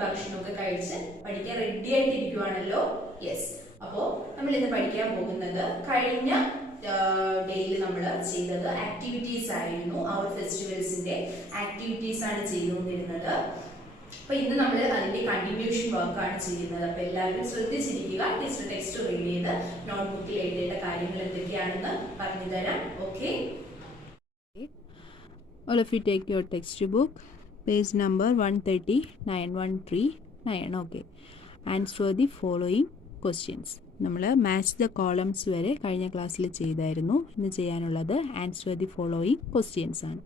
ഭക്ഷണമൊക്കെ കഴിച്ച് പഠിക്കാൻ റെഡി ആയിട്ടിരിക്കുവാണല്ലോ. യെസ്. അപ്പോൾ നമ്മൾ ഇന്ന് പഠിക്കാൻ പോകുന്നത് കഴിഞ്ഞ ഡേയിൽ നമ്മൾ ചെയ്തത് ആക്ടിവിറ്റീസ് ആയിരുന്നു. അവർ ഫെസ്റ്റിവൽസിന്റെ ആക്ടിവിറ്റീസ് ആണ് ചെയ്തുകൊണ്ടിരുന്നത്. അപ്പൊ ഇന്ന് നമ്മൾ അതിന്റെ കണ്ടിന്യൂഷൻ വർക്കാണ് ചെയ്യുന്നത്. അപ്പൊ എല്ലാവരും ശ്രദ്ധിച്ചിരിക്കുക. ടെക്സ്റ്റ് റീഡ് ചെയ്ത് നോട്ട്ബുക്കിൽ എഴുതേണ്ട കാര്യങ്ങൾ എന്തൊക്കെയാണെന്ന് പറഞ്ഞു തരാം. Okay. All of you take your textbook, page number 139, 139. Okay. Answer the following questions. നമ്മൾ മാച്ച് ദ കോളംസ് വരെ കഴിഞ്ഞ ക്ലാസ്സിൽ ചെയ്തായിരുന്നു. ഇന്ന് ചെയ്യാനുള്ളത് ആൻസർ ദി ഫോളോയിങ് ക്വസ്റ്റ്യൻസ് ആണ്.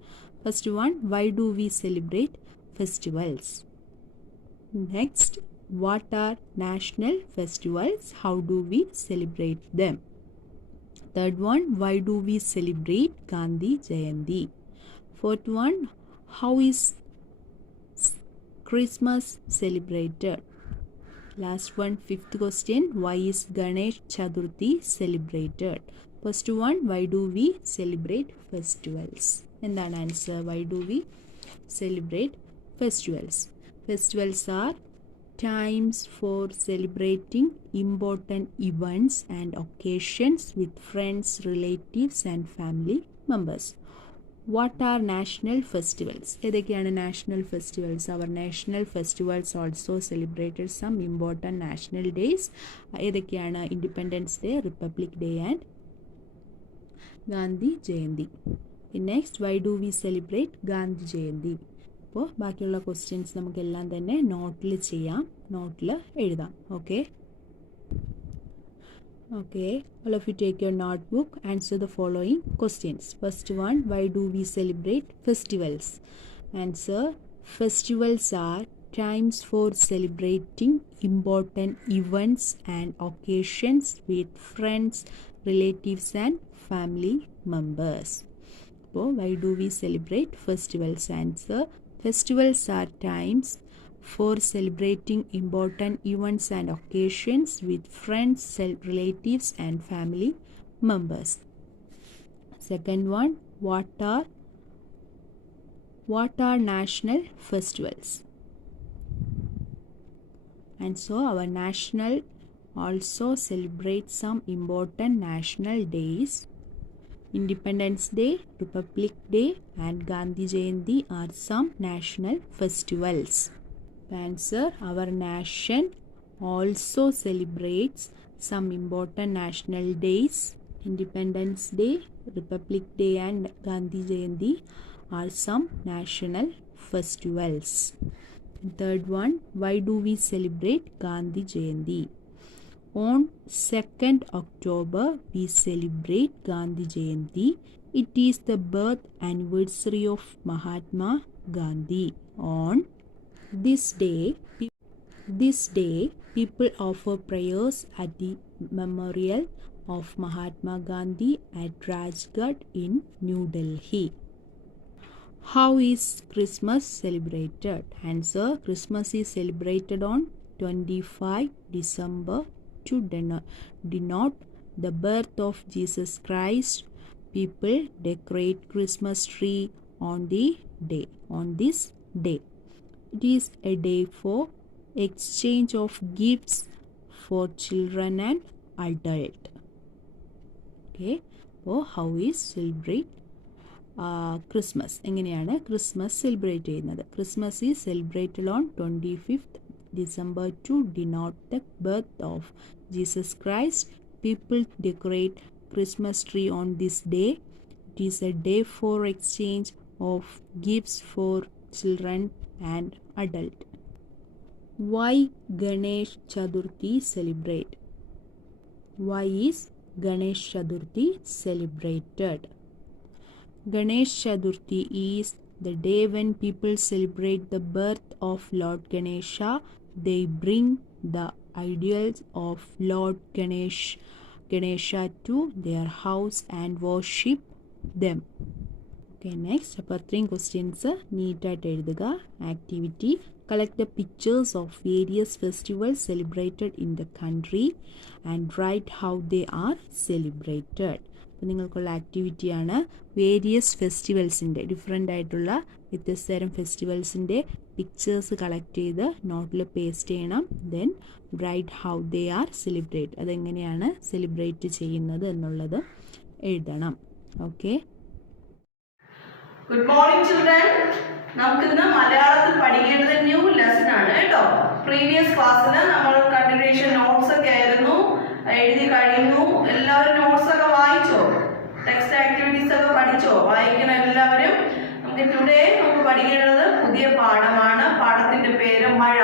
First one, why do we celebrate festivals? Next, what are national festivals? How do we celebrate them? Third one, why do we celebrate Gandhi Jayanti? Fourth one, how is Christmas celebrated? Last one, fifth question, why is Ganesh Chaturthi celebrated? First one, why do we celebrate festivals? And the answer, why do we celebrate festivals? Festivals are times for celebrating important events and occasions with friends, relatives and family members. What are national festivals? ഏതൊക്കെയാണ് national festivals? Our national festivals also celebrated some important national days. ഏതൊക്കെയാണ്? Independence Day, Republic Day and Gandhi Jayanti. Next, why do we celebrate Gandhi Jayanti? അപ്പോൾ ബാക്കിയുള്ള questions നമുക്കെല്ലാം തന്നെ നോട്ടിൽ ചെയ്യാം, നോട്ടിൽ എഴുതാം. Okay. Okay, all of you take your notebook, answer the following questions. First one, why do we celebrate festivals? Answer, festivals are times for celebrating important events and occasions with friends, relatives and family members. So, why do we celebrate festivals? Answer, festivals are times for celebrating important events and occasions with friends, relatives and family members. Second one, what are national festivals? And so our national also celebrates some important national days. Independence Day, Republic Day and Gandhi Jayanti are some national festivals. Answer, our nation also celebrates some important national days. Independence Day, Republic Day and Gandhi Jayanti are some national festivals. Third one, why do we celebrate Gandhi Jayanti? On 2nd October, we celebrate Gandhi Jayanti. It is the birth anniversary of Mahatma Gandhi. On this day, people offer prayers at the memorial of Mahatma Gandhi at Rajghat in New Delhi. How is Christmas celebrated? Answer, Christmas is celebrated on 25 December to denote the birth of Jesus Christ. People decorate Christmas tree on this day. It is a day for exchange of gifts for children and adult. Okay. So how is celebrate Christmas? എങ്ങനെയാണ് Christmas celebrate ചെയ്യുന്നത്? Christmas is celebrated on 25th December to denote the birth of Jesus Christ. People decorate Christmas tree on this day. It is a day for exchange of gifts for children and adult. Why Ganesh Chaturthi celebrate? Why is Ganesh Chaturthi celebrated? Ganesh Chaturthi is the day when people celebrate the birth of Lord Ganesha. They bring the ideals of Lord Ganesha to their house and worship them. Okay, next, അപ്പോൾ അത്രയും questions നീറ്റായിട്ട് എഴുതുക. Activity, collect the pictures of various festivals celebrated in the country and write how they are celebrated. അപ്പോൾ നിങ്ങൾക്കുള്ള ആക്ടിവിറ്റിയാണ് various ഫെസ്റ്റിവൽസിൻ്റെ different ആയിട്ടുള്ള വ്യത്യസ്ത തരം ഫെസ്റ്റിവൽസിൻ്റെ pictures collect ചെയ്ത് നോട്ടിൽ പേസ്റ്റ് ചെയ്യണം. Then write how they are celebrate, അതെങ്ങനെയാണ് സെലിബ്രേറ്റ് ചെയ്യുന്നത് എന്നുള്ളത് എഴുതണം. Okay, good morning children. നമുക്കിന്ന് മലയാളത്തിൽ പഠിക്കേണ്ടത് ന്യൂ ലെസൺ ആണ് കേട്ടോ. പ്രീവിയസ് ക്ലാസ്സിൽ നമ്മൾ കണ്ടിന്യൂഷൻ നോട്ട്സ് ഒക്കെ ആയിരുന്നു, എഴുതി കഴിഞ്ഞു. എല്ലാവരും നോട്ട്സ് ഒക്കെ വായിച്ചോ? ടെക്സ്റ്റ് ആക്ടിവിറ്റീസ് ഒക്കെ പഠിച്ചോ? വായിക്കണം എല്ലാവരും. നമുക്ക് ടുഡേ നമുക്ക് പഠിക്കേണ്ടത് പുതിയ പാഠമാണ്. പാഠത്തിന്റെ പേര് മഴ.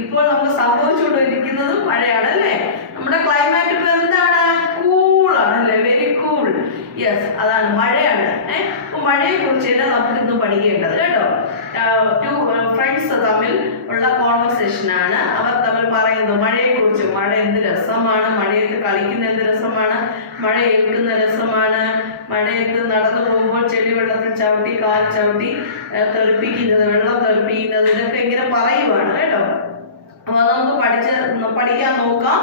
ഇപ്പോൾ നമുക്ക് സംഭവിച്ചുകൊണ്ടിരിക്കുന്നത് മഴയാണ് അല്ലേ? നമ്മുടെ ക്ലൈമാറ്റ് ഇപ്പോൾ എന്താണ്? കൂളാണ് അല്ലേ? Very cool. യെസ്, അതാണ് മഴയാണ്. അപ്പൊ മഴയെ കുറിച്ചല്ല നമുക്ക് ഇന്ന് പഠിക്കേണ്ടത് കേട്ടോ. ടു ഫ്രണ്ട്സ് തമ്മിൽ ഉള്ള കോൺവെർസേഷൻ ആണ്. അവർ തമ്മിൽ പറയുന്നത് മഴയെ കുറിച്ച്. മഴ എന്ത് രസമാണ്, മഴയത്ത് കളിക്കുന്ന എന്ത് രസമാണ്, മഴ ഏൽക്കുന്ന രസമാണ്, മഴയത്ത് നടന്നു പോകുമ്പോൾ ചെടി വെള്ളത്തിൽ ചവിട്ടി കാൽ ചവിട്ടി തെറിപ്പിക്കുന്നത്, വെള്ളം തെറിപ്പിക്കുന്നത്, ഇതൊക്കെ ഇങ്ങനെ പറയുവാണ് കേട്ടോ. അപ്പൊ നമുക്ക് പഠിക്കാൻ നോക്കാം.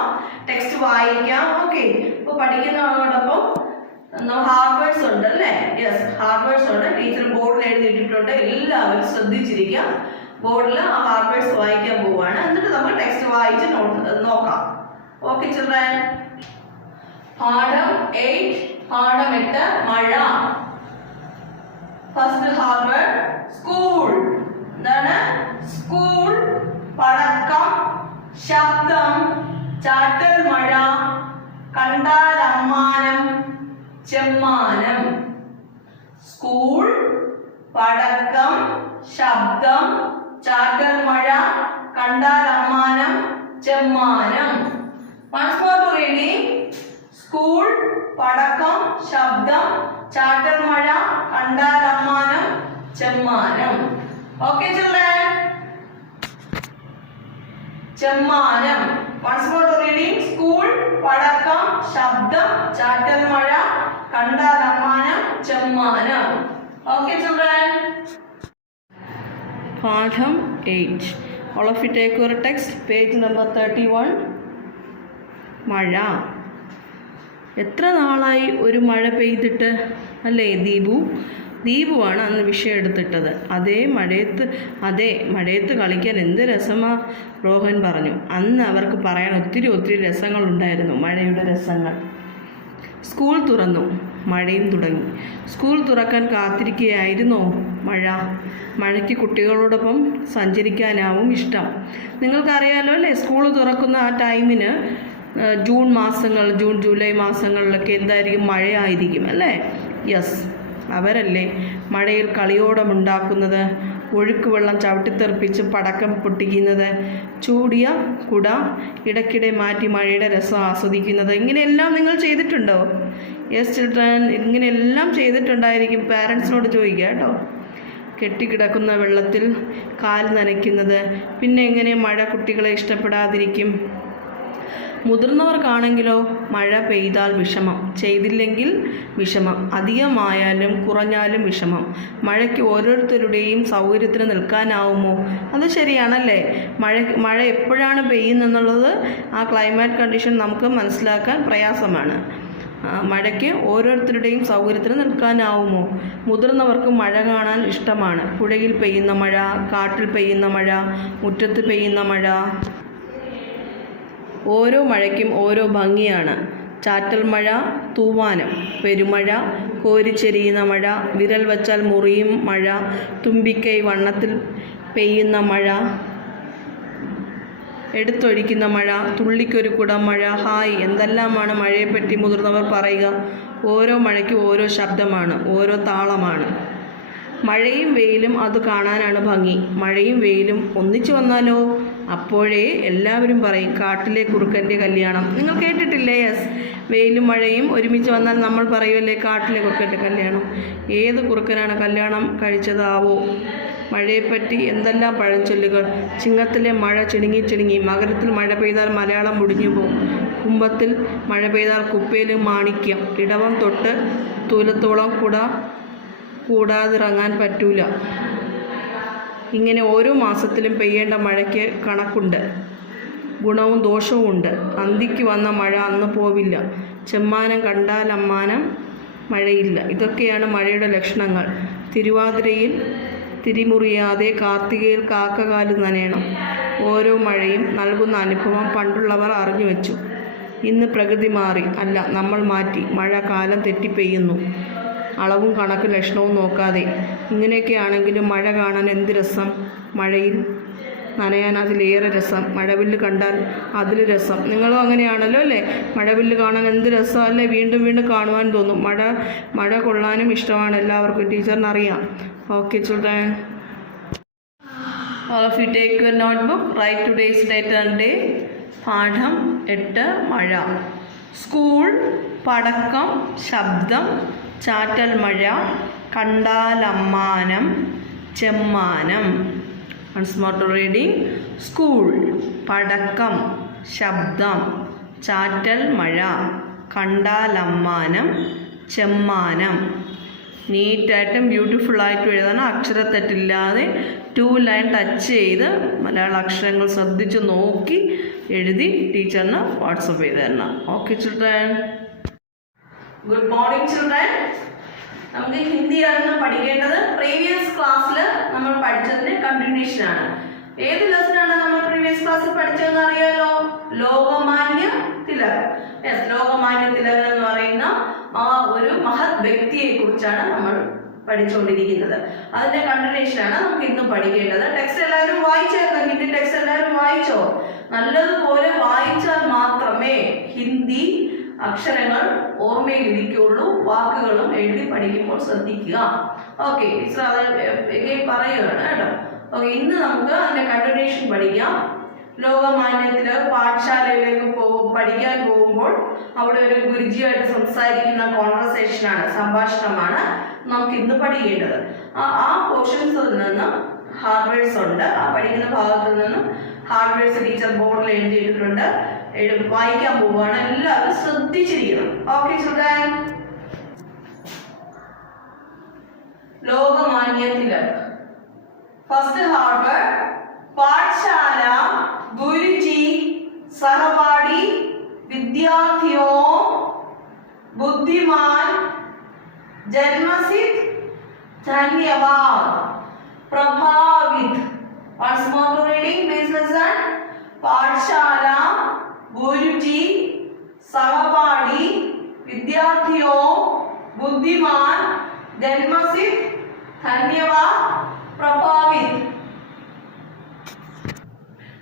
ടെക്സ്റ്റ് വായിക്കാം. ഓക്കെ, ഇപ്പൊ പഠിക്കുന്നതോടൊപ്പം ഹാർഡ് വേർഡ്സ് ഉണ്ട് അല്ലേ? യെസ്, ഹാർഡ് വേർഡ്സ് ഉണ്ട്. ടീച്ചർ ബോർഡിൽ എഴുതിയിട്ടുണ്ട്. എല്ലാവരും ശ്രദ്ധിച്ചിരിക്കാം. ബോർഡിൽ ആ ഹാർഡ് വേർഡ്സ് വായിക്കാൻ പോവുകയാണ്. എന്നിട്ട് നമ്മൾ ടെക്സ്റ്റ് വായിച്ച് നോക്കാം. Okay children. പാഠം 8, പാഠം 8 മഴ. First hard word school. എന്താണ്? സ്കൂൾ, പടക്കം, ശബ്ദം, ചാറ്റൽ മഴ, കണ്ടാൽ അമ്മാനം, ചെമ്മാനം. സ്കൂൾ, പടക്കം, ശബ്ദം, ചാറ്റൽ മഴ, കണ്ടാൽ അമ്മാനം, ചെമ്മാനം. Once more to reading. School, പടക്കം, ശബ്ദം, ചാറ്റൽ മഴ, കണ്ടാൽ അമ്മാനം, ചെമ്മാനം. Okay children? ചെമ്മാനം. Once more to reading. School, പടക്കം, ശബ്ദം, ചാറ്റൽ മഴ, കണ്ടാൽ അമ്മാനം, ചെമ്മാനം. Okay children? പാഠം 8. All of you take your text, page number 31. മഴ. എത്ര നാളായി ഒരു മഴ പെയ്തിട്ട് അല്ലേ? ദീപുവാണ് അന്ന് വിഷയം എടുത്തിട്ടത്. അതേ മഴയത്ത് കളിക്കാൻ എന്ത് രസമാ, റോഹൻ പറഞ്ഞു. അന്ന് അവർക്ക് പറയാൻ ഒത്തിരി രസങ്ങളുണ്ടായിരുന്നു, മഴയുടെ രസങ്ങൾ. സ്കൂൾ തുറന്നു, മഴയും തുടങ്ങി. സ്കൂൾ തുറക്കാൻ കാത്തിരിക്കുകയായിരുന്നോ മഴയ്ക്ക് കുട്ടികളോടൊപ്പം സഞ്ചരിക്കാനാവും ഇഷ്ടം. നിങ്ങൾക്കറിയാലോ അല്ലേ, സ്കൂൾ തുറക്കുന്ന ആ ടൈമിന് ജൂൺ ജൂലൈ മാസങ്ങളിലൊക്കെ എന്തായിരിക്കും? മഴയായിരിക്കും അല്ലേ? യെസ്, അവരല്ലേ മഴയിൽ കളിയോടമുണ്ടാക്കുന്നത്, ഒഴുക്ക് വെള്ളം ചവിട്ടിത്തെറിപ്പിച്ച് പടക്കം പൊട്ടിക്കുന്നത്, ചൂടിയ കുട ഇടയ്ക്കിടെ മാറ്റി മഴയുടെ രസം ആസ്വദിക്കുന്നത്. ഇങ്ങനെയെല്ലാം നിങ്ങൾ ചെയ്തിട്ടുണ്ടോ? യെസ് ചിൽഡ്രൻ, ഇങ്ങനെയെല്ലാം ചെയ്തിട്ടുണ്ടായിരിക്കും. പാരൻസിനോട് ചോദിക്കുക കേട്ടോ. കെട്ടിക്കിടക്കുന്ന വെള്ളത്തിൽ കാൽ നനയ്ക്കുന്നത്. പിന്നെ എങ്ങനെ മഴ കുട്ടികളെ ഇഷ്ടപ്പെടാതിരിക്കും? മുതിർന്നവർക്കാണെങ്കിലോ മഴ പെയ്താൽ വിഷമം, ചെയ്തില്ലെങ്കിൽ വിഷമം, അധികമായാലും കുറഞ്ഞാലും വിഷമം. മഴയ്ക്ക് ഓരോരുത്തരുടെയും സൗകര്യത്തിന് നിൽക്കാനാവുമോ? അത് ശരിയാണല്ലേ. മഴ എപ്പോഴാണ് പെയ്യുന്നെന്നുള്ളത് ആ ക്ലൈമാറ്റ് കണ്ടീഷൻ നമുക്ക് മനസ്സിലാക്കാൻ പ്രയാസമാണ്. മഴയ്ക്ക് ഓരോരുത്തരുടെയും സൗകര്യത്തിന് നിൽക്കാനാവുമോ? മുതിർന്നവർക്ക് മഴ കാണാൻ ഇഷ്ടമാണ്. പുഴയിൽ പെയ്യുന്ന മഴ, കാട്ടിൽ പെയ്യുന്ന മഴ, മുറ്റത്ത് പെയ്യുന്ന മഴ. ഓരോ മഴയ്ക്കും ഓരോ ഭംഗിയാണ്. ചാറ്റൽ മഴ, തൂവാനം, പെരുമഴ, കോരിച്ചെരിയുന്ന മഴ, വിരൽ വച്ചാൽ മുറിയും മഴ, തുമ്പിക്കൈ വണ്ണത്തിൽ പെയ്യുന്ന മഴ, എടുത്തൊഴിക്കുന്ന മഴ, തുള്ളിക്കൊരു കുടം മഴ. ഹായ്, എന്തെല്ലാമാണ് മഴയെപ്പറ്റി മുതിർന്നവർ പറയുക. ഓരോ മഴയ്ക്കും ഓരോ ശബ്ദമാണ്, ഓരോ താളമാണ്. മഴയും വെയിലും അത് കാണാനാണ് ഭംഗി. മഴയും വെയിലും ഒന്നിച്ചു വന്നാലോ? അപ്പോഴേ എല്ലാവരും പറയും കാട്ടിലെ കുറുക്കൻ്റെ കല്യാണം. നിങ്ങൾ കേട്ടിട്ടില്ലേ? യെസ്, വെയിലും മഴയും ഒരുമിച്ച് വന്നാൽ നമ്മൾ പറയുമല്ലേ കാട്ടിലെ കുറുക്കൻ്റെ കല്യാണം. ഏത് കുറുക്കനാണ് കല്യാണം കഴിച്ചതാവോ? മഴയെപ്പറ്റി എന്തെല്ലാം പഴഞ്ചൊല്ലുകൾ. ചിങ്ങത്തിലെ മഴ ചിണുങ്ങി, മകരത്തിൽ മഴ പെയ്താൽ മലയാളം മുടിഞ്ഞു പോകും, കുംഭത്തിൽ മഴ പെയ്താൽ കുപ്പയിലും മാണിക്യം, ഇടവം തൊട്ട് തൂലത്തോളം കൂടാതിറങ്ങാൻ പറ്റൂല. ഇങ്ങനെ ഓരോ മാസത്തിലും പെയ്യേണ്ട മഴയ്ക്ക് കണക്കുണ്ട്, ഗുണവും ദോഷവും ഉണ്ട്. അന്തിക്ക് വന്ന മഴ അന്ന് പോവില്ല, ചെമ്മാനം കണ്ടാൽ അമ്മാനം മഴയില്ല. ഇതൊക്കെയാണ് മഴയുടെ ലക്ഷണങ്ങൾ. തിരുവാതിരയിൽ തിരിമുറിയാതെ കാർത്തികയിൽ കാക്കകാല് നനയണം. ഓരോ മഴയും നൽകുന്ന അനുഭവം പണ്ടുള്ളവർ അറിഞ്ഞു വെച്ചു. ഇന്ന് പ്രകൃതി മാറി, അല്ല നമ്മൾ മാറ്റി. മഴ കാലം തെറ്റി പെയ്യുന്നു, അളവും കണക്കും ലക്ഷണവും നോക്കാതെ. ഇങ്ങനെയൊക്കെയാണെങ്കിലും മഴ കാണാൻ എന്ത് രസം! മഴയിൽ നനയാൻ അതിലേറെ രസം. മഴവില്ല് കണ്ടാൽ അതിൽ രസം. നിങ്ങളും അങ്ങനെയാണല്ലോ അല്ലേ? മഴവില്ല് കാണാൻ എന്ത് രസമല്ലേ? വീണ്ടും വീണ്ടും കാണുവാൻ തോന്നും. മഴ കൊള്ളാനും ഇഷ്ടമാണ് എല്ലാവർക്കും. ടീച്ചറിന് അറിയാം. Okay children, all of you take your notebook, write today's date and day. പാഠം 8 മഴ. സ്കൂൾ, പടക്കം, ശബ്ദം, ചാറ്റൽ മഴ, കണ്ടാലമ്മാനം, ചെമ്മാനം. once more to reading. School, പടക്കം, ശബ്ദം, ചാറ്റൽ മഴ, കണ്ടാലമ്മാനം, ചെമ്മാനം. നീറ്റായിട്ടും ബ്യൂട്ടിഫുള്ളായിട്ടും എഴുതണം. അക്ഷരത്തെറ്റില്ലാതെ 2 ലൈൻ ടച്ച് ചെയ്ത് മലയാള അക്ഷരങ്ങൾ ശ്രദ്ധിച്ച് നോക്കി എഴുതി ടീച്ചറിന് വാട്സപ്പ് ചെയ്ത് തരണം. Okay children, good morning children. നമുക്ക് ഹിന്ദിയാണ് പഠിക്കേണ്ടത്. പ്രീവിയസ് ക്ലാസ്സിൽ നമ്മൾ പഠിച്ചതിന്റെ കണ്ടിന്യൂഷൻ ആണ്. ഏത് ലെസനാണ് നമ്മൾ പ്രീവിയസ് ക്ലാസ്സിൽ പഠിച്ചതെന്ന് അറിയാലോ? ലോകമാന്യ തിലകൻ. യെസ്, ലോകമാന്യ തിലകൻ എന്ന് പറയുന്ന ആ ഒരു മഹത് വ്യക്തിയെ കുറിച്ചാണ് നമ്മൾ പഠിച്ചുകൊണ്ടിരിക്കുന്നത്. അതിന്റെ കണ്ടിന്യൂഷൻ ആണ് നമുക്ക് ഇന്നും പഠിക്കേണ്ടത്. ടെക്സ്റ്റ് എല്ലാവരും വായിച്ചായിരുന്നു? ഹിന്ദി ടെക്സ്റ്റ് എല്ലാവരും വായിച്ചോ? നല്ലതുപോലെ വായിച്ചാൽ മാത്രമേ ഹിന്ദി അക്ഷരങ്ങൾ ഓർമ്മയിൽ ഇരിക്കുള്ളൂ. വാക്കുകളും എഴുതി പഠിക്കുമ്പോൾ ശ്രദ്ധിക്കുക. ഓക്കെ, ടീച്ചർ അത് പറയുകയാണ് കേട്ടോ. ഓക്കെ, ഇന്ന് നമുക്ക് അതിന്റെ കണ്ടിന്യൂഷൻ പഠിക്കാം. ലോകമാന്യത്തില് പാഠശാലയിലേക്ക് പഠിക്കാൻ പോകുമ്പോൾ അവിടെ ഒരു ഗുരുജിയായിട്ട് സംസാരിക്കുന്ന കോൺവെർസേഷനാണ്, സംഭാഷണമാണ് നമുക്ക് ഇന്ന് പഠിക്കേണ്ടത്. ആ പോർഷൻസിൽ നിന്ന് ഹാർഡ് ഉണ്ട്. ആ പഠിക്കുന്ന ഭാഗത്തു നിന്നും ഹാർഡ് ടീച്ചർ ബോർഡിൽ എഴുതിയിട്ടുണ്ട്. വായിക്കാൻ പോവുകയാണ്. എല്ലാവരും ശ്രദ്ധിച്ചിരിക്കണം. Okay children, Lokmanya Tilak. First hard. पाठशाला, गुरुजी, सहपाठी, विद्यार्थियों, बुद्धिमान, जन्मसिद्ध, धन्यवाद, प्रभावित. Once more to reading, please listen. पाठशाला, गुरुजी, सहपाठी, विद्यार्थियों, बुद्धिमान, जन्मसिद्ध, धन्यवाद, प्रभावित.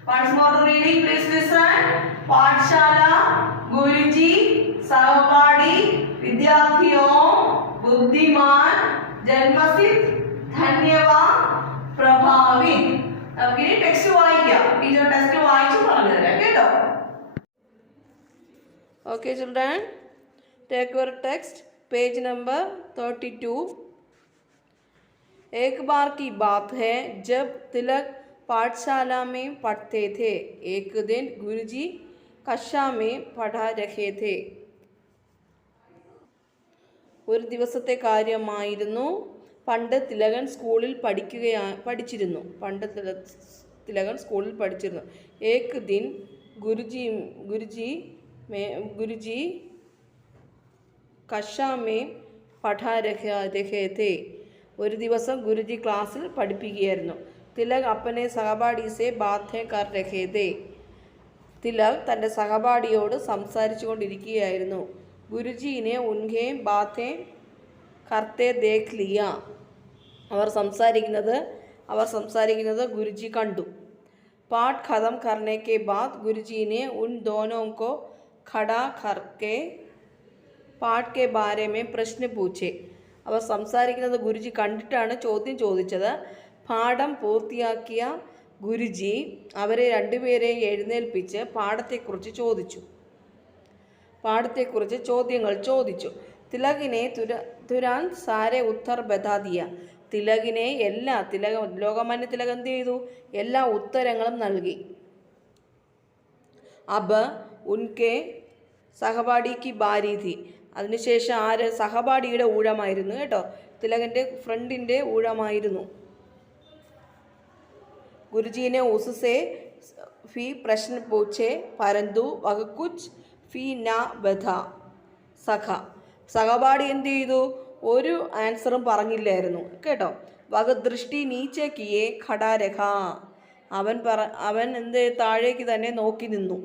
Once more to reading, please listen. पाठशाला, गुरुजी, सहपाठी, विद्यार्थियों, बुद्धिमान, जन्मसिद्ध, धन्यवाद, प्रभावित. നമുക്ക് ഇനി ടെക്സ്റ്റ് വായിക്കാം. ടീച്ചർ ടെക്സ്റ്റ് വായിച്ചു പറഞ്ഞു തരാം കേട്ടോ. Okay children, take your text, page number 32. एक बार की बात है जब तिलक पाठशाला में पढ़ते थे. एक दिन गुरुजी कक्षा में पढ़ा रहे थे. ഒരു ദിവസത്തെ കാര്യമായിരുന്നു. പണ്ട് തിലകൻ സ്കൂളിൽ പഠിച്ചിരുന്നു. ഏക് ദിൻ ഗുരുജി കക്ഷാ മേ പഠാ രഹേ ഥേ. ഒരു ദിവസം ഗുരുജി ക്ലാസ്സിൽ പഠിപ്പിക്കുകയായിരുന്നു. തിലക് അപ്പനെ സഹപാഠി സെ ബാത്തേ കർ രഹേ ഥേ. തിലക് തൻ്റെ സഹപാഠിയോട് സംസാരിച്ചു കൊണ്ടിരിക്കുകയായിരുന്നു. ഗുരുജീനെ ഉൻഹേ ബാത്തേ കർത്തേ ദേഖ് ലിയ. അവർ സംസാരിക്കുന്നത് ഗുരുജി കണ്ടു. പാഠ് ഖതം കർനെ കെ ബാദ് ഗുരുജീനെ ഉൻ ദോനോ കോ ഖടാ കർക്കെ പാഠ് കെ ബാരെ മേ പ്രശ്ന പൂച്ചെ. അവർ സംസാരിക്കുന്നത് ഗുരുജി കണ്ടിട്ടാണ് ചോദ്യം ചോദിച്ചത്. പാഠം പൂർത്തിയാക്കിയ ഗുരുജി അവരെ രണ്ടുപേരെയും എഴുന്നേൽപ്പിച്ച് പാഠത്തെക്കുറിച്ച് ചോദ്യങ്ങൾ ചോദിച്ചു. തിലകിനെ തുരാൻ സാരെ ഉത്തർ ബതാ ദിയ. ലോകമാന്യ തിലക് എന്ത് ചെയ്തു? എല്ലാ ഉത്തരങ്ങളും നൽകി. അബ് ഉൻകെ സഹപാഠിക്ക് ബാരി ഥി. അതിനുശേഷം സഹപാഠിയുടെ ഊഴമായിരുന്നു കേട്ടോ. തിലകൻ്റെ ഫ്രണ്ടിൻ്റെ ഊഴമായിരുന്നു. ഗുരുജീനെ ഉസ്സേ ഫി പ്രശ്ന പൂച്ചെ പരന്തു വഹ കുച്ച് ഫി ന ബധ. സഹപാഠി എന്ത് ചെയ്തു? ഒരു ആൻസറും പറഞ്ഞില്ലായിരുന്നു കേട്ടോ. വകദൃഷ്ടി നീച്ചെ കിയേ ഖടാ രഖ. അവൻ എന്ത് താഴേക്ക് തന്നെ നോക്കി നിന്നു.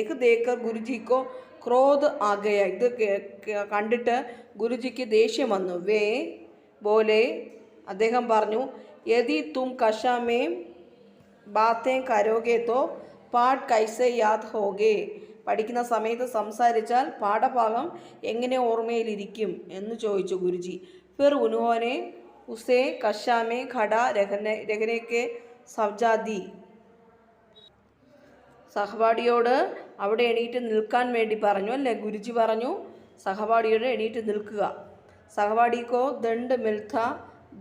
ഏക് ദേക്കർ ഗുരുജിക്കോ ക്രോധ് ആഗയ. ഇത് കണ്ടിട്ട് ഗുരുജിക്ക് ദേഷ്യം വന്നു. വേ ബോലെ, അദ്ദേഹം പറഞ്ഞു, യദി തും കഷാമേ ബാത്തേ കരോഗേ തോ പാഠ് കൈസെ യാദ് ഹോഗേ. പഠിക്കുന്ന സമയത്ത് സംസാരിച്ചാൽ പാഠഭാഗം എങ്ങനെ ഓർമ്മയിലിരിക്കും എന്ന് ചോദിച്ചു ഗുരുജി. ഫിർ ഉൻഹോനെ ഉസേ കഷാമേ ഖടാ രഖനെ കെ സബ്ജാ ദി. സഹപാഠിയോട് അവിടെ എണീറ്റ് നിൽക്കാൻ വേണ്ടി പറഞ്ഞു അല്ലേ. ഗുരുജി പറഞ്ഞു സഹപാഠിയോട് എണീറ്റ് നിൽക്കുക. സഹപാഠിക്കോ ദണ്ഡ് മിൽത്ത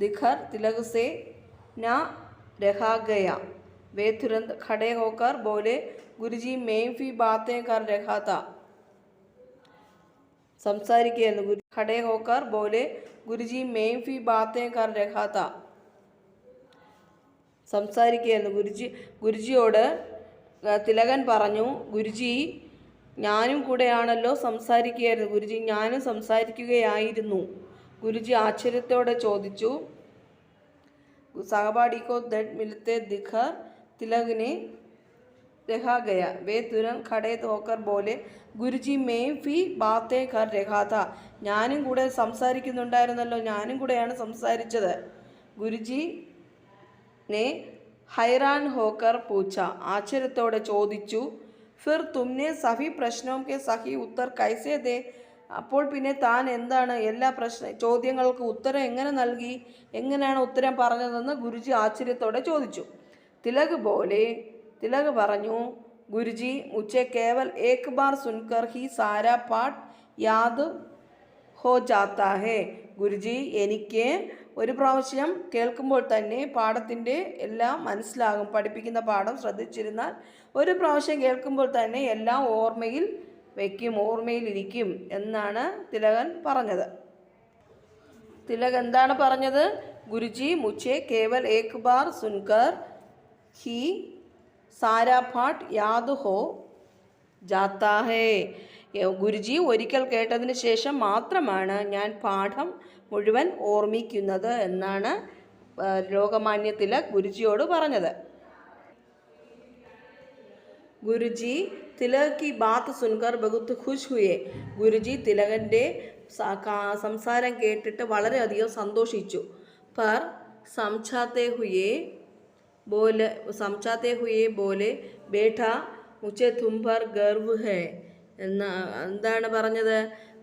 ദിഖർ തിലക് സെ ന രഹാ ഗയ. वे तुरंत खड़े होकर बोले, गुरुजी मैं भी बातें कर रहा था. സംസാരിക്കുകയായിരുന്നു. खड़े होकर बोले, गुरुजी मैं भी बातें कर रहा था. സംസാരിക്കുകയായിരുന്നു. ഗുരുജിയോട് തിലകൻ പറഞ്ഞു, ഗുരുജി ഞാനും കൂടെയാണല്ലോ സംസാരിക്കുകയായിരുന്നു. ഗുരുജി ഞാനും സംസാരിക്കുകയായിരുന്നു. ഗുരുജി ആശ്ചര്യത്തോടെ ചോദിച്ചു. സഹപാഠിക്കോ ദണ്ഡ് മിലത്തെ ദിഖർ തിലകിനെ രഹാ ഗയ. വേ Turant ഖടേ hawker bole, Guruji may ഫി ബാത്തേ കർ രഹാ താ. ഞാനും കൂടെ സംസാരിക്കുന്നുണ്ടായിരുന്നല്ലോ, ഞാനും കൂടെയാണ് സംസാരിച്ചത്. ഗുരുജി നെ ഹൈറാൻ ഹോക്കർ പൂച്ച. ആശ്ചര്യത്തോടെ ചോദിച്ചു. ഫിർ തുമ്നെ സഭി പ്രശ്നോം കെ സഹി ഉത്തർ കൈസേ ദേ. അപ്പോൾ പിന്നെ താൻ എന്താണ് എല്ലാ ചോദ്യങ്ങൾക്ക് ഉത്തരം എങ്ങനെ നൽകി, എങ്ങനെയാണ് ഉത്തരം പറഞ്ഞതെന്ന് ഗുരുജി ആശ്ചര്യത്തോടെ ചോദിച്ചു. തിലക് പറഞ്ഞു, ഗുരുജി മുझे കേവൽ ഏക് ബാർ സുൻകർ ഹി സാരാ പാഠ് യാദ് ഹോ ജാത്താ ഹേ. ഗുരുജി എനിക്ക് ഒരു പ്രാവശ്യം കേൾക്കുമ്പോൾ തന്നെ പാഠത്തിൻ്റെ എല്ലാം മനസ്സിലാകും. പഠിപ്പിക്കുന്ന പാഠം ശ്രദ്ധിച്ചിരുന്നാൽ ഒരു പ്രാവശ്യം കേൾക്കുമ്പോൾ തന്നെ എല്ലാം ഓർമ്മയിലിരിക്കും എന്നാണ് തിലകൻ പറഞ്ഞത്. തിലക് എന്താണ് പറഞ്ഞത്? ഗുരുജി മുझे കേവൽ ഏക് ബാർ സുൻകർ ഹി സാരാ പാഠ് യാദ് ഹോ ജാത്താ ഹേ. ഗുരുജി ഒരിക്കൽ കേട്ടതിന് ശേഷം മാത്രമാണ് ഞാൻ പാഠം മുഴുവൻ ഓർമ്മിക്കുന്നത് എന്നാണ് ലോകമാന്യ തിലക് ഗുരുജിയോട് പറഞ്ഞത്. ഗുരുജി തിലക് की बात सुनकर बहुत खुश हुए. ഗുരുജി തിലകൻ്റെ സംസാരം കേട്ടിട്ട് വളരെയധികം സന്തോഷിച്ചു. पर समझाते हुए बोले बेटा मुझे तुम पर गर्व है. എന്താണ് പറഞ്ഞത്?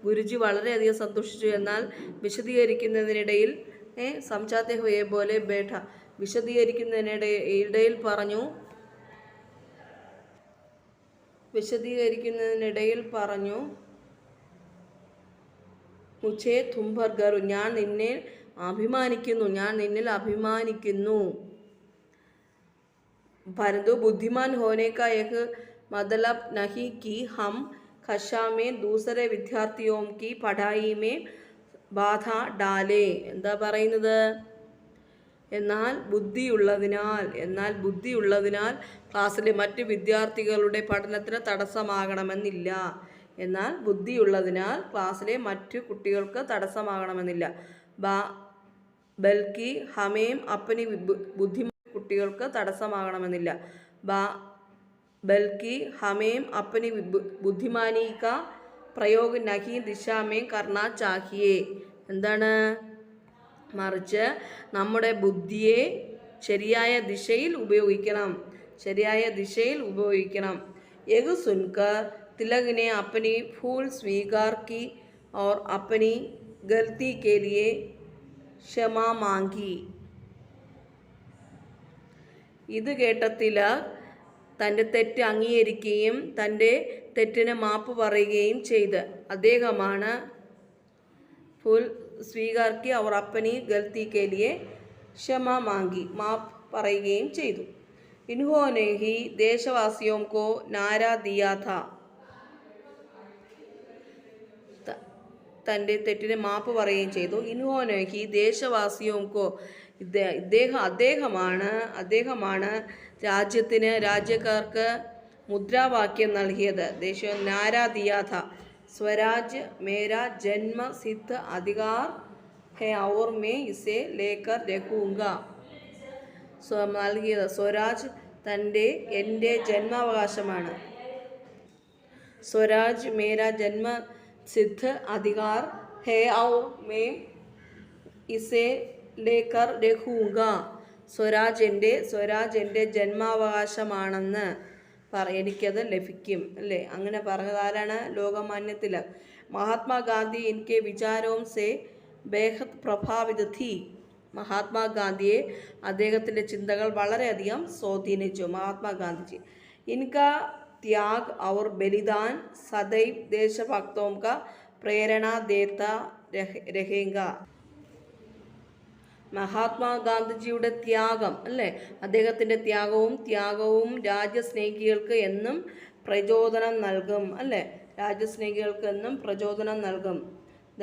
ഗുരുജി വളരെയധികം സന്തോഷിച്ചു. എന്നാൽ വിശദീകരിക്കുന്നതിനിടയിൽ സംചാത്തെ ഹുയെ പോലെ ബേഠ വിശദീകരിക്കുന്നതിനിടയിൽ പറഞ്ഞു മുझे तुम पर गर्व. ഞാൻ നിന്നിൽ അഭിമാനിക്കുന്നു. परंतु बुद्धिमान होने का एक मतलब नहीं कि हम कक्षा में दूसरे विद्यार्थियों की पढ़ाई में बाधा डाले. എന്താ പറയുന്നത്? എന്നാൽ ബുദ്ധിയുള്ളതിനാൽ ക്ലാസ്സിലെ മറ്റ് വിദ്യാർത്ഥികളുടെ പഠനത്തിന് തടസ്സമാകണമെന്നില്ല. ബൽക്കി ഹമേം അപ്പനി കുട്ടികൾക്ക് തടസ്സമാകണമെന്നില്ല. ബൽക്കി ഹമേം അപ്പനി ബുദ്ധിമാനി കാ പ്രയോഗ് നഹി ദിശാമേ കർണ ചാഹിയേ. എന്താണ്? മറിച്ച് നമ്മുടെ ബുദ്ധിയെ ശരിയായ ദിശയിൽ ഉപയോഗിക്കണം. യഹ് സുൻകർ തിലക് ने अपनी भूल स्वीकार की और अपनी गलती के लिए क्षमा मांगी. ഇത് കേട്ട തിലക് തൻ്റെ തെറ്റ് അംഗീകരിക്കുകയും തൻ്റെ തെറ്റിന് മാപ്പ് പറയുകയും ചെയ്ത് അദ്ദേഹമാണ് ഫുൽ സ്വീകാർക്കി അവർ അപ്പനി ഗൽത്തി കെ ലിയെ ക്ഷമ മാംഗി മാപ്പ് പറയുകയും ചെയ്തു. ഇൻഹോനെ ഹി ദേശവാസിയോം കോ നാരാ ദിയാ ഥാ. തൻ്റെ തെറ്റിന് മാപ്പ് പറയുകയും ചെയ്തു. ഇൻഹോനെ ഹി ദേശവാസിയോം കോ അദ്ദേഹമാണ് രാജ്യക്കാർക്ക് മുദ്രാവാക്യം നൽകിയത്? ദേശീയ നാരാ ദിയാ ഥ സ്വരാജ് മേരാ ജന്മ സിദ്ധ അധികാർ ഹെ ഔർ മേ ഇസെ ലേക്കർ രഹൂംഗ. നൽകിയത് സ്വരാജ് എൻ്റെ ജന്മാവകാശമാണ്. സ്വരാജ് മേരാ ജന്മ സിദ്ധ അധികാർ ഹെ ഔർ മേ ഇസെ ലേക്കർ രഹൂംഗ. സ്വരാജ് എൻ്റെ ജന്മാവകാശമാണെന്ന് എനിക്കത് ലഭിക്കും അല്ലേ? അങ്ങനെ പറഞ്ഞതാരാണ്? ലോകമാന്യ തിലക്. മഹാത്മാഗാന്ധി ഇൻകെ വിചാരോം സെ ബേഹദ് പ്രഭാവിത് ഥി. മഹാത്മാഗാന്ധിയെ അദ്ദേഹത്തിൻ്റെ ചിന്തകൾ വളരെയധികം സ്വാധീനിച്ചു. മഹാത്മാഗാന്ധിജി ഇൻകാ ത്യാഗ് ഔർ ബലിദാൻ സദൈവ് ദേശഭക്തോം കാ പ്രേരണ ദേത്ത രഹേംഗ. മഹാത്മാഗാന്ധിജിയുടെ ത്യാഗം അല്ലേ, അദ്ദേഹത്തിൻ്റെ ത്യാഗവും രാജ്യസ്നേഹികൾക്ക് എന്നും പ്രചോദനം നൽകും അല്ലേ? രാജ്യസ്നേഹികൾക്ക് എന്നും പ്രചോദനം നൽകും.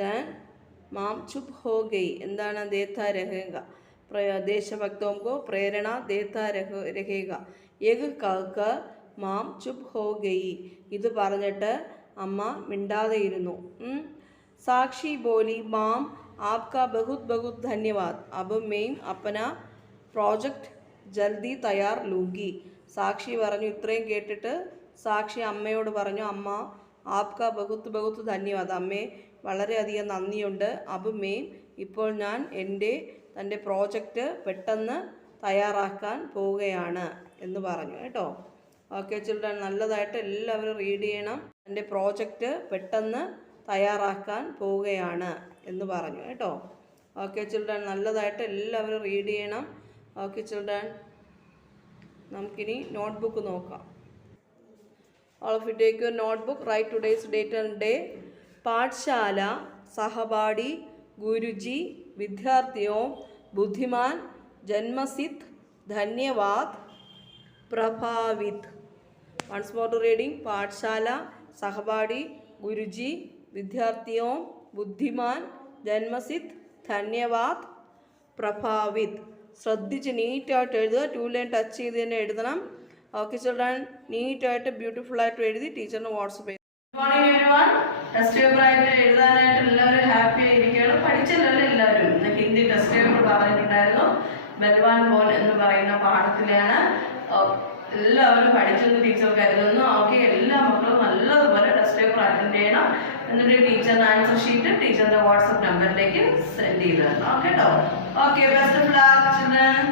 ദെൻ മാം ചുപ് ഹോ ഗയി എന്താണ്? ദേത്ത രഹേഗ. ദേശഭക്തോം കോ പ്രേരണ ദേത്ത രഹേഗ. യഹ് കഹ്കർ മാം ചുപ് ഹോ ഗയി. ഇത് പറഞ്ഞിട്ട് അമ്മ മിണ്ടാതെയിരുന്നു. സാക്ഷി ബോലി മാം आपका बहुत बहुत धन्यवाद. अब मैं अपना പ്രോജക്റ്റ് ജൽദി തയ്യാർ ലൂങ്കി. സാക്ഷി പറഞ്ഞു. ഇത്രയും കേട്ടിട്ട് സാക്ഷി അമ്മയോട് പറഞ്ഞു, അമ്മ ആപ്കാ ബഹുത്ത് ബഹുത്ത് ധന്യവാദ്. അമ്മേ വളരെയധികം നന്ദിയുണ്ട്. അബ് മേം ഇപ്പോൾ ഞാൻ തൻ്റെ പ്രോജക്റ്റ് പെട്ടെന്ന് തയ്യാറാക്കാൻ പോവുകയാണ് എന്ന് പറഞ്ഞു കേട്ടോ. ഓക്കെ ചിൽഡ്രൻ, നല്ലതായിട്ട് എല്ലാവരും റീഡ് ചെയ്യണം. എൻ്റെ പ്രോജക്റ്റ് പെട്ടെന്ന് തയ്യാറാക്കാൻ പോവുകയാണ് എന്ന് പറഞ്ഞു കേട്ടോ. ഓക്കെ ചിൽഡ്രൻ, നല്ലതായിട്ട് എല്ലാവരും റീഡ് ചെയ്യണം. ഓക്കെ ചിൽഡ്രൻ, നമുക്കിനി നോട്ട്ബുക്ക് നോക്കാം. All of you take your notebook. Write today's date and day. പാഠശാല, സഹപാഠി, ഗുരുജി, വിദ്യാർത്ഥിയോ, ബുദ്ധിമാൻ, ജന്മസിദ്ധ്, ധന്യവാദ്, പ്രഭാവിത്. Once more to reading. പാഠശാല, സഹപാഠി, ഗുരുജി, വിദ്യാർത്ഥിയോ, ബുദ്ധിമാൻ, ജന്മസിദ്ധ്, ധന്യവാദ്, പ്രഭാവിത്. ശ്രദ്ധിച്ച് നീറ്റായിട്ട് എഴുതുക. 2 ലൈൻ ടച്ച് ചെയ്ത് തന്നെ എഴുതണം. ഓക്കെ ചിൽഡ്രൻ, നീറ്റായിട്ട് ബ്യൂട്ടിഫുള്ളായിട്ട് എഴുതി ടീച്ചറിന് വാട്സപ്പ് ചെയ്യും. Good morning everyone. ടെസ്റ്റ് പേപ്പറായിട്ട് എഴുതാനായിട്ട് എല്ലാവരും ഹാപ്പി ആയിരിക്കുകയാണ്. പഠിച്ചല്ലോ എല്ലാവരും. ഇന്ന് ഹിന്ദി ടെസ്റ്റ് പേപ്പർ പറഞ്ഞിട്ടുണ്ടായിരുന്നു. ബൽവാൻ ബോൽ എന്ന് പറയുന്ന പാഠത്തിലാണ്. എല്ലാവരും പഠിച്ചെന്ന് ടീച്ചർ കരുതുന്നു. ഓക്കെ, എല്ലാ മക്കളും നല്ലതുപോലെ ടെസ്റ്റ് പേപ്പർ അറ്റൻഡ് ചെയ്യണം. എന്നിട്ട് ടീച്ചറിന്റെ ആൻസർ ഷീറ്റ് ടീച്ചറിന്റെ വാട്സപ്പ് നമ്പറിലേക്ക് സെൻഡ് ചെയ്ത് തരണം കേട്ടോ. Okay, best of luck children.